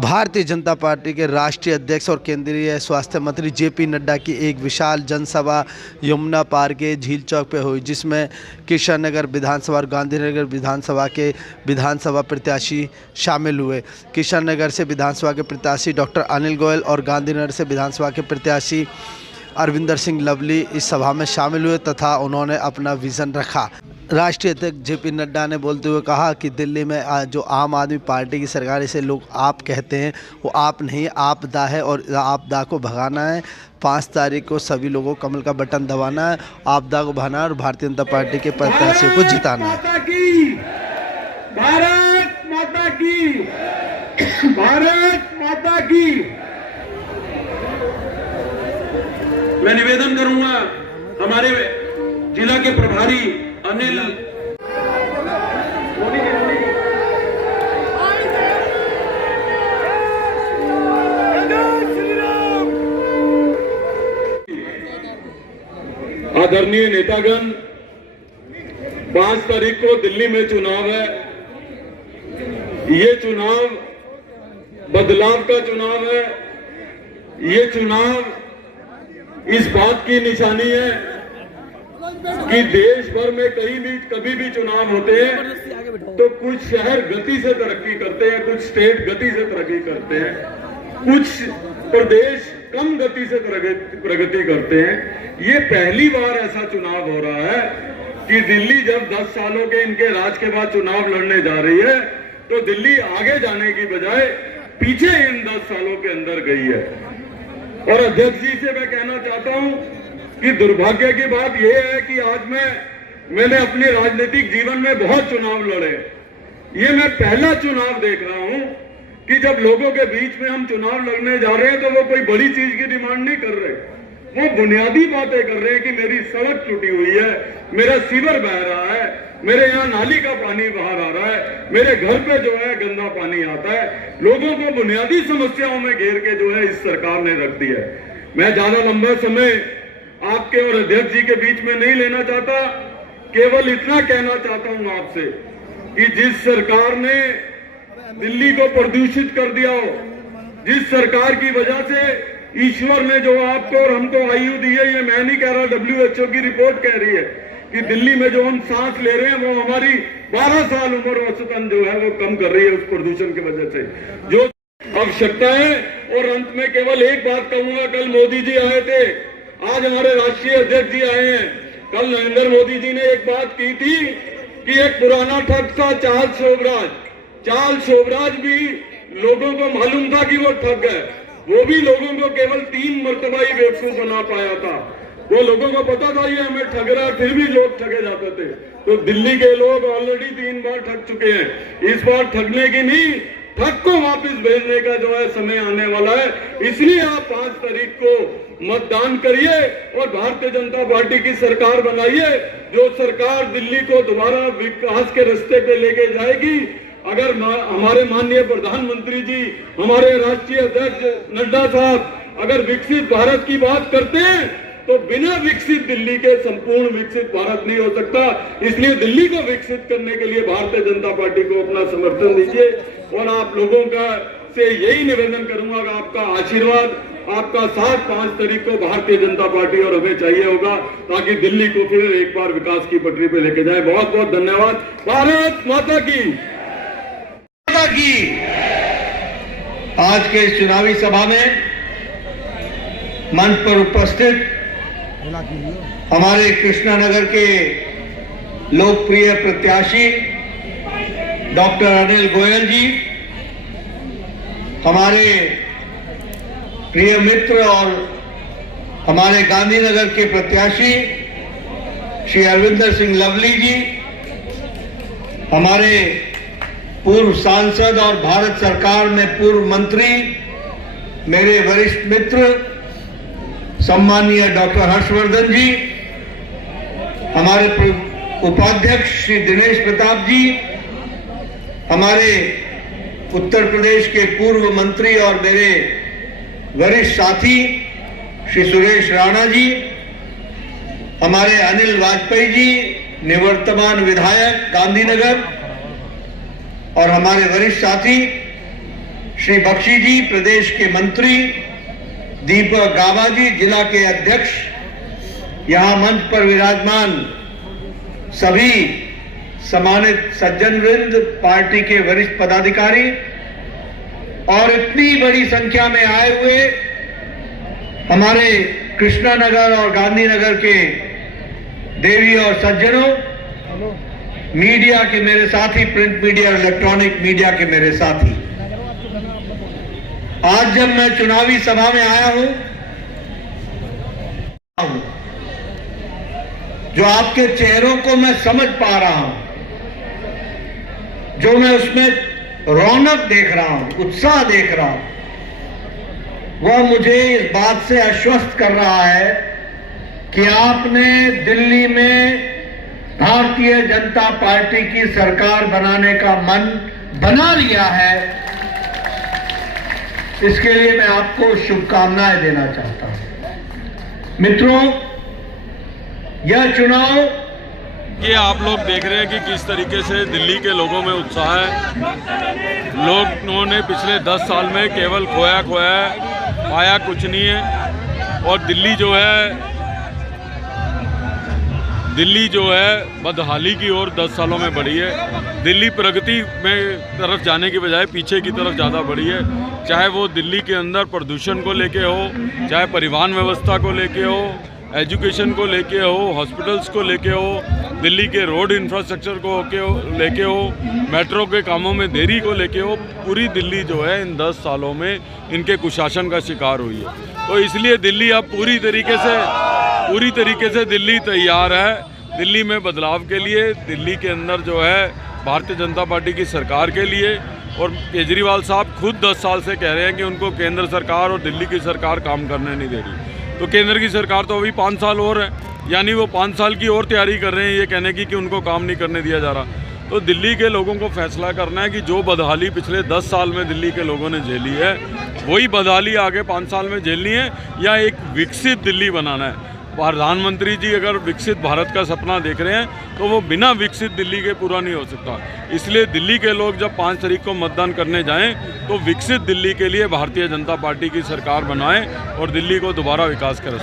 Bharatiya Janata party के राष्ट्रीय अध्यक्ष और केंद्रीय स्वास्थ्य मंत्री जेपी नड्डा की एक विशाल जनसभा यमुना पार के झील चौक पे हुई, जिसमें किशन नगर विधानसभा और गांधीनगर विधानसभा के विधानसभा प्रत्याशी शामिल हुए। किशन नगर से विधानसभा के प्रत्याशी डॉक्टर अनिल गोयल और गांधीनगर से विधानसभा के प्रत्याशी अरविंदर सिंह लवली इस सभा में शामिल हुए तथा उन्होंने अपना विज़न रखा। राष्ट्रीय अध्यक्ष जेपी नड्डा ने बोलते हुए कहा कि दिल्ली में जो आम आदमी पार्टी की सरकार, इसे लोग आप कहते हैं, वो आप नहीं आपदा है और आपदा को भगाना है। 5 तारीख को सभी लोगों को कमल का बटन दबाना है, आपदा को भगाना है और भारतीय जनता पार्टी के प्रत्याशियों को जिताना है। भारत माता की, भारत माता की। मैं निवेदन करूंगा हमारे जिला के प्रभारी अनिल आदरणीय नेतागण, 5 तारीख को दिल्ली में चुनाव है। ये चुनाव बदलाव का चुनाव है। ये चुनाव इस बात की निशानी है कि देश भर में कभी भी चुनाव होते हैं तो कुछ शहर गति से तरक्की करते हैं, कुछ स्टेट गति से तरक्की करते हैं, कुछ प्रदेश कम गति से प्रगति करते हैं। ये पहली बार ऐसा चुनाव हो रहा है कि दिल्ली जब 10 सालों के इनके राज के बाद चुनाव लड़ने जा रही है तो दिल्ली आगे जाने की बजाय पीछे इन 10 सालों के अंदर गई है। और अध्यक्ष जी से मैं कहना चाहता हूं कि दुर्भाग्य की बात यह है कि आज मैंने अपने राजनीतिक जीवन में बहुत चुनाव लड़े। ये मैं पहला चुनाव देख रहा हूं कि जब लोगों के बीच में हम चुनाव लड़ने जा रहे हैं तो वो कोई बड़ी चीज की डिमांड नहीं कर रहे, वो बुनियादी बातें कर रहे हैं कि मेरी सड़क टूटी हुई है, मेरा सीवर बह रहा है, मेरे यहाँ नाली का पानी बाहर आ रहा है, मेरे घर पे जो है गंदा पानी आता है। लोगों को बुनियादी समस्याओं में घेर के जो है इस सरकार ने रख दिया है। मैं ज्यादा लंबा समय आपके और अध्यक्ष जी के बीच में नहीं लेना चाहता, केवल इतना कहना चाहता हूं आपसे कि जिस सरकार ने दिल्ली को प्रदूषित कर दिया हो, जिस सरकार की वजह से ईश्वर ने जो आपको और हमको आयु दी है, ये मैं नहीं कह रहा, WHO की रिपोर्ट कह रही है कि दिल्ली में जो हम सांस ले रहे हैं वो हमारी 12 साल उम्र औसतन जो है वो कम कर रही है उस प्रदूषण की वजह से जो आवश्यकता है। और अंत में केवल एक बात कहूंगा, कल मोदी जी आए थे, आज हमारे राष्ट्रीय अध्यक्ष जी आए हैं। कल नरेंद्र मोदी जी ने एक बात की थी कि एक पुराना ठग था चार्ल्स शोभराज भी लोगों को मालूम था कि वो ठग है, वो भी लोगों को केवल 3 मरतबा ही बेवकूफ बना पाया था। वो लोगों को पता था ये हमें ठग रहा है, फिर भी लोग ठगे जाते थे। तो दिल्ली के लोग ऑलरेडी 3 बार ठग चुके हैं। इस बार ठगने की नहीं, ठग को वापस भेजने का जो है समय आने वाला है। इसलिए आप 5 तारीख को मतदान करिए और भारतीय जनता पार्टी की सरकार बनाइए, जो सरकार दिल्ली को दोबारा विकास के रास्ते पे लेके जाएगी। अगर हमारे माननीय प्रधानमंत्री जी, हमारे राष्ट्रीय अध्यक्ष नड्डा साहब अगर विकसित भारत की बात करते हैं तो बिना विकसित दिल्ली के संपूर्ण विकसित भारत नहीं हो सकता। इसलिए दिल्ली को विकसित करने के लिए भारतीय जनता पार्टी को अपना समर्थन दीजिए। और आप लोगों का से यही निवेदन करूंगा कि आपका आशीर्वाद, आपका साथ 5 तारीख को भारतीय जनता पार्टी और हमें चाहिए होगा, ताकि दिल्ली को फिर एक बार विकास की पटरी पे लेके जाए। बहुत बहुत धन्यवाद। भारत माता की। आज के इस चुनावी सभा में मंच पर उपस्थित हमारे कृष्णानगर के लोकप्रिय प्रत्याशी डॉक्टर अनिल गोयल जी, हमारे प्रिय मित्र और हमारे गांधीनगर के प्रत्याशी श्री अरविंदर सिंह लवली जी, हमारे पूर्व सांसद और भारत सरकार में पूर्व मंत्री मेरे वरिष्ठ मित्र सम्माननीय डॉक्टर हर्षवर्धन जी, हमारे उपाध्यक्ष श्री दिनेश प्रताप जी, हमारे उत्तर प्रदेश के पूर्व मंत्री और मेरे वरिष्ठ साथी श्री सुरेश राणा जी, हमारे अनिल वाजपेयी जी निवर्तमान विधायक गांधीनगर, और हमारे वरिष्ठ साथी श्री बख्शी जी प्रदेश के मंत्री, दीपक गाबा जी जिला के अध्यक्ष, यहां मंच पर विराजमान सभी सम्मानित सज्जन वृंद, पार्टी के वरिष्ठ पदाधिकारी और इतनी बड़ी संख्या में आए हुए हमारे कृष्णा नगर और गांधीनगर के देवी और सज्जनों, मीडिया के मेरे साथी, प्रिंट मीडिया और इलेक्ट्रॉनिक मीडिया के मेरे साथी, आज जब मैं चुनावी सभा में आया हूं, जो आपके चेहरों को मैं समझ पा रहा हूं, जो मैं उसमें रौनक देख रहा हूं, उत्साह देख रहा हूं, वह मुझे इस बात से आश्वस्त कर रहा है कि आपने दिल्ली में भारतीय जनता पार्टी की सरकार बनाने का मन बना लिया है। इसके लिए मैं आपको शुभकामनाएं देना चाहता हूं। मित्रों, यह चुनाव, ये आप लोग देख रहे हैं कि किस तरीके से दिल्ली के लोगों में उत्साह है। लोगों ने पिछले 10 साल में केवल खोया है, पाया कुछ नहीं है। और दिल्ली जो है बदहाली की ओर 10 सालों में बढ़ी है। दिल्ली प्रगति में तरफ जाने की बजाय पीछे की तरफ ज़्यादा बढ़ी है। चाहे वो दिल्ली के अंदर प्रदूषण को लेके हो, चाहे परिवहन व्यवस्था को लेके हो, एजुकेशन को लेके हो, हॉस्पिटल्स को लेके हो, दिल्ली के रोड इंफ्रास्ट्रक्चर को लेके हो, मेट्रो के कामों में देरी को लेके हो, पूरी दिल्ली जो है इन 10 सालों में इनके कुशासन का शिकार हुई है। तो इसलिए दिल्ली अब पूरी तरीके से दिल्ली तैयार है दिल्ली में बदलाव के लिए, दिल्ली के अंदर जो है भारतीय जनता पार्टी की सरकार के लिए। और केजरीवाल साहब खुद 10 साल से कह रहे हैं कि उनको केंद्र सरकार और दिल्ली की सरकार काम करने नहीं दे रही। तो केंद्र की सरकार तो अभी 5 साल और है, यानी वो 5 साल की और तैयारी कर रहे हैं ये कहने की कि उनको काम नहीं करने दिया जा रहा। तो दिल्ली के लोगों को फैसला करना है कि जो बदहाली पिछले 10 साल में दिल्ली के लोगों ने झेली है, वही बदहाली आगे 5 साल में झेलनी है या एक विकसित दिल्ली बनाना है। प्रधानमंत्री जी अगर विकसित भारत का सपना देख रहे हैं तो वो बिना विकसित दिल्ली के पूरा नहीं हो सकता। इसलिए दिल्ली के लोग जब 5 तारीख को मतदान करने जाएं तो विकसित दिल्ली के लिए भारतीय जनता पार्टी की सरकार बनाएं और दिल्ली को दोबारा विकास करें।